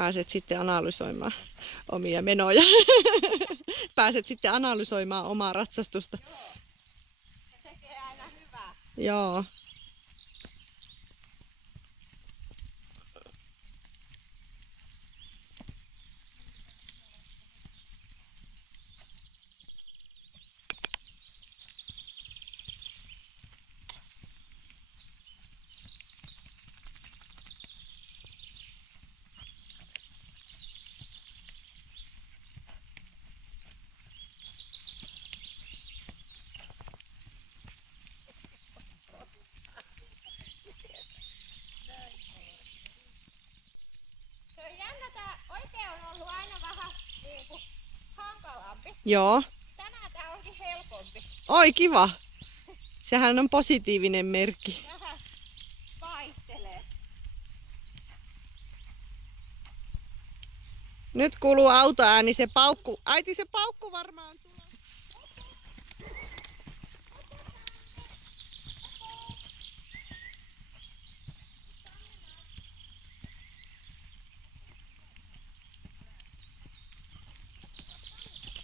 Pääset sitten analysoimaan omia menoja. Pääset sitten analysoimaan omaa ratsastusta. Joo. Se tekee aina hyvää. Joo. Se on jännä, tää oikein on ollut aina vähän niinku hankalampi. Joo. Tänään tää onkin helpompi. Oi kiva. Sehän on positiivinen merkki. Vähän vaihtelee. Nyt kuuluu autoääni, se paukku. Äiti, se paukku varmaan tulee.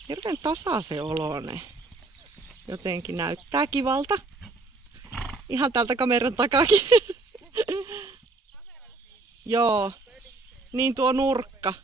Hirveän tasaisen oloinen. Jotenkin näyttää kivalta. Ihan täältä kameran takakin. Joo. Niin tuo nurkka.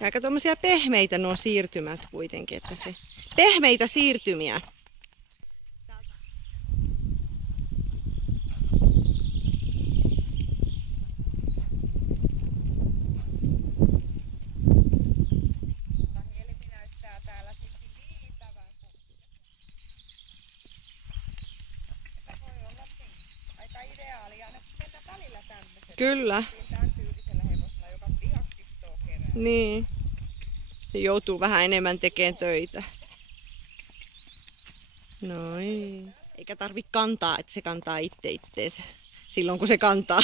Aika tommosia pehmeitä nuo siirtymät kuitenkin, että se pehmeitä siirtymiä. Helmi näyttää täällä sitten viitävän. Että voi olla niin. Aika ideaalia mennä välillä tämmöisellä. Kyllä. Tämän tyylisellä hevosella, joka pihaksistoa kerää. Niin. Se joutuu vähän enemmän tekemään töitä. Noin. Eikä tarvi kantaa, että se kantaa itteensä silloin kun se kantaa.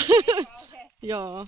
Joo.